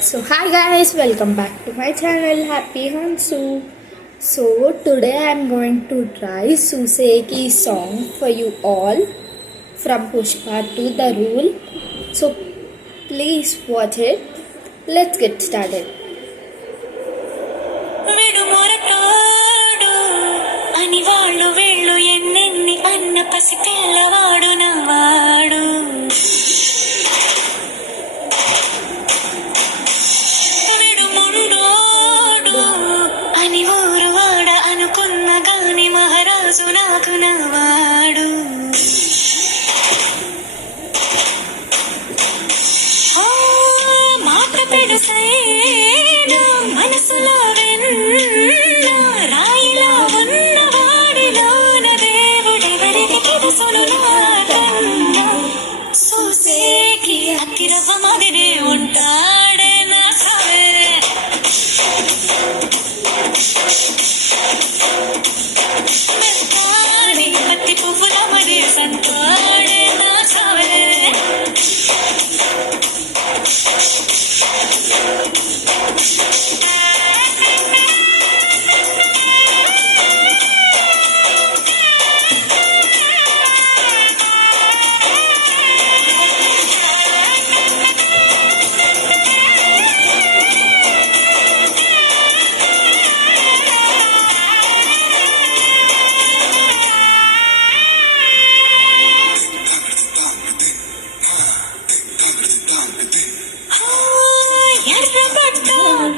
So hi guys, welcome back to my channel Happy Hansu. So today I am going to try Suseki song for you all from Pushpa to The Rule. So please watch it. Let's get started. అని వాళ్ళు వీళ్ళు ఎన్నెన్ని అన్న పసి పిల్లవాడు నవ్వాడు విడుముండోడు అని ఊరు వాడ అనుకున్న గాని మహారాజు నాకు నవ్వాడు మాట పెడుసైడు మనసులో చూసేకి అక్కిరవ మాదిరే ఉంటాడే నా సావే మెత్తాడి పత్తి పువ్వుల మరి సంతాడే నా సావే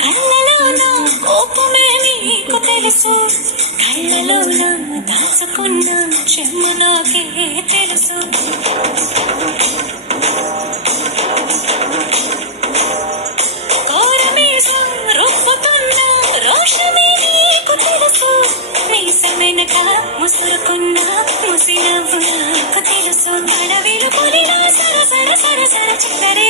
కళ్ళలోన కోపమే నీకు తెలుసు కళ్ళలోన దాచుకున్న చెమ్మ నాకే తెలుసు కోరమీసం రొప్పుతున్న రోషమే నీకు తెలుసు మీసమెనక ముసురుకున్న ముసినవ్వు నాకు తెలుసు అడవిలో పొలిన సర సర సర సర చిత్తరే